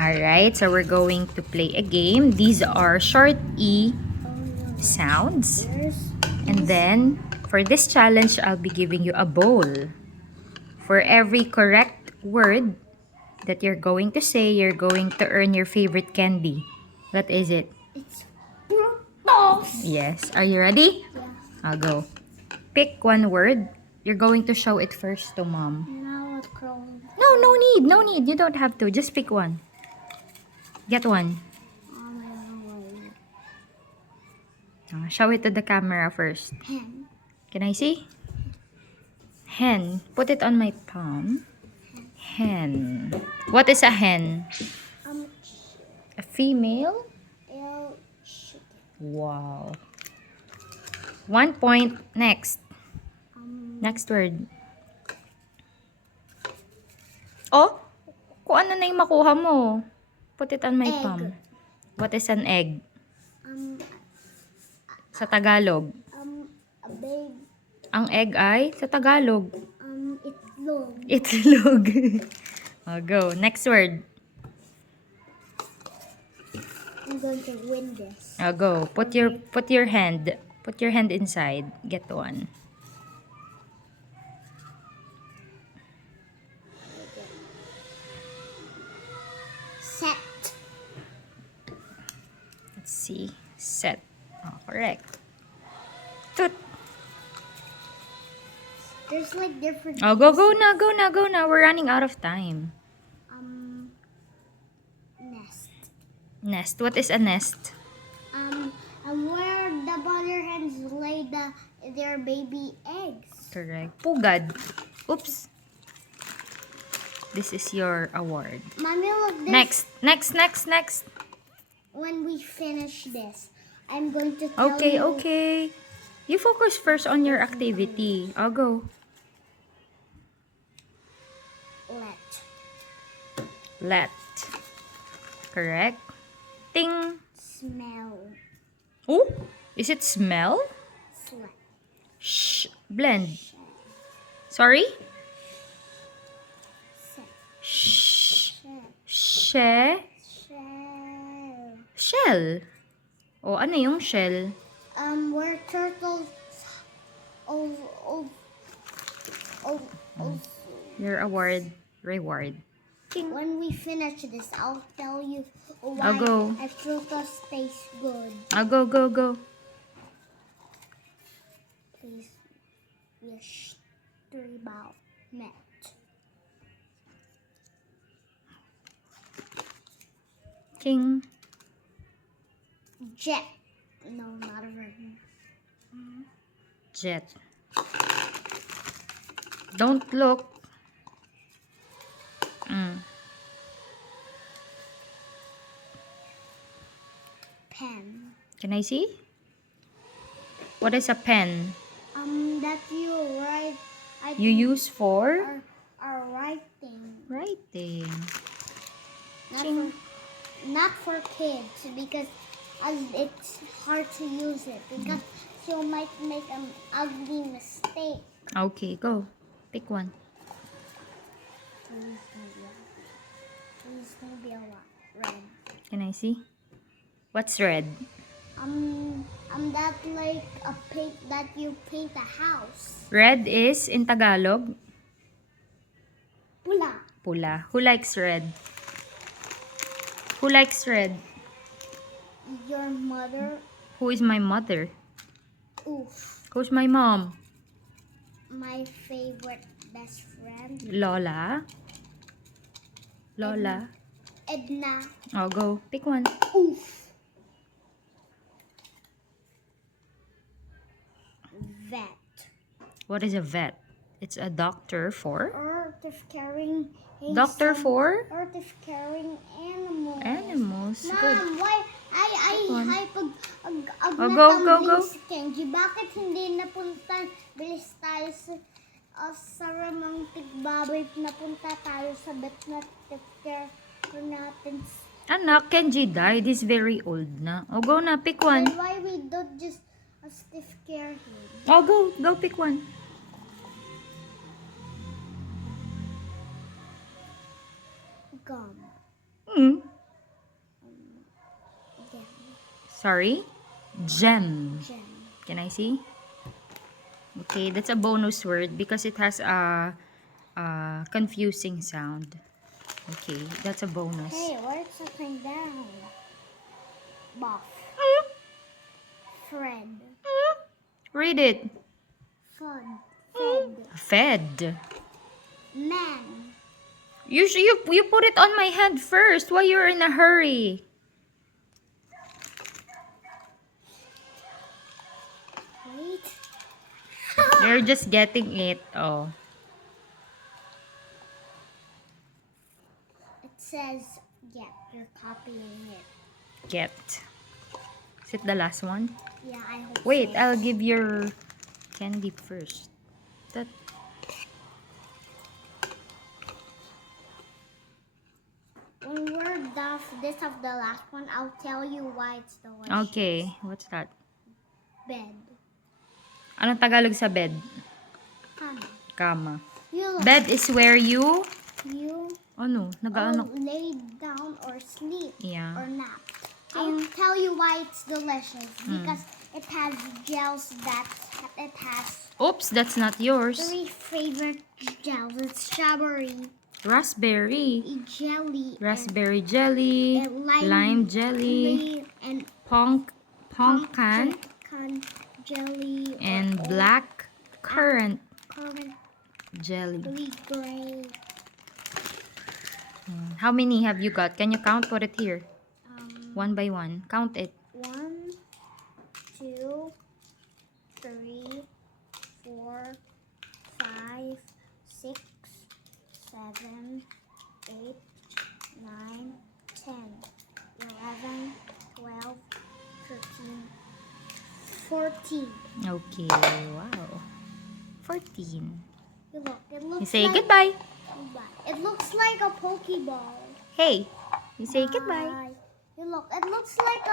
Alright, so we're going to play a game. These are short E sounds. And then, for this challenge, I'll be giving you a bowl. For every correct word that you're going to say, you're going to earn your favorite candy. What is it? It's fruit balls. Yes. Are you ready? Yeah. I'll go. Pick one word. You're going to show it first to mom. Now it's crawling. No need. No need. You don't have to. Just pick one. Get one. Show it to the camera first. Hen. Can I see? Hen. Put it on my palm. Hen. What is a hen? A female? Chicken. Wow. 1 point. Next. Next word. Oh! Kung ano na yung makuha mo. Put it on my Egg. palm. What is an egg? Sa Tagalog. A big, Ang egg ay sa Tagalog. itlog. Itlog. I'll go. Next word. I'm going to win this. I'll go. Put your hand. Put your hand inside. Get one. Set. Let's see. Set. Oh, correct. Toot. There's like different. Oh, go na. We're running out of time. Nest. Nest. What is a nest? Where the mother hens lay their baby eggs. Correct. Pugad. Oops. This is your award. Mommy, look this. Next. When we finish this, I'm going to tell you. Okay. You focus first on your activity. I'll go. Let. Correct. Ting. Smell. Oh, is it smell? Sweat. Shh. Blend. Sorry? Set. Shh. Shell. She. Shell. Shell. O, ano yung shell? Where turtles. Your award. Reward. When we finish this, I'll tell you why I'll go. a turtles taste good. I'll go. Please, wish 3 ball met. King. Jet. No, not a bird. Jet. Don't look. Pen. Can I see? What is a pen? That you write. You use for? Are writing. Writing. Not for kids because it's hard to use it because you might make an ugly mistake. Okay, go. Pick one. Please maybe a red. Can I see? What's red? That like a paint that you paint a house. Red is in Tagalog? Pula. Pula. Who likes red? Who likes red? Your mother. Who is my mother? Oof. Who's my mom? My favorite best friend. Lola. Edna. I'll go. Pick one. Oof. Vet. What is a vet? It's a doctor for? Art of caring. Doctor for? Art of caring animals. Animals. Good. Mom, why Go. Si Kenji, bakit hindi napunta bilis tayo sa ramang tigbaboy, napunta tayo sa vet na care natin. Anak, Kenji died. He's very old na. O, go na. Pick one. Then why we don't just stiff care him? Oh, go. Go pick one. Gum. Mm. Gem. Sorry? Gem. Gem. Can I see? Okay, that's a bonus word because it has a confusing sound. Okay, that's a bonus. Hey, write something down. Buff. Fred. Read it. Fud. Fed. Fed. Man. You put it on my hand first. Why you're in a hurry? Wait. You're just getting it. Oh. It says, yeah, you're copying it. Get. Is it the last one? Yeah, I hope Wait, so. I'll give your candy first. That. When we're done this of the last one, I'll tell you why it's delicious. Okay, what's that? Bed. Anong Tagalog sa bed? Honey. Kama. You look. Bed is where you... You Ano? Nag-ano? lay down or sleep Yeah. or nap. I'll tell you why it's delicious. Because it has gels that it has Oops, that's not yours. 3 favorite gels. It's strawberry, Raspberry. jelly, Raspberry jelly. and Lime jelly. and Pumpkin. pumpkin jelly, And or black currant currant jelly. gray. How many have you got? Can you count? Put it here. 1 Um, by 1. Count it. 1, 2, 3, 4, 5, 6, 7, 8, 9, 10, 11, 12, 13, 14. Okay. Wow. 14. You look, it looks You say like goodbye. It looks like a Pokeball. Hey. You say goodbye. Bye. You look, it looks like a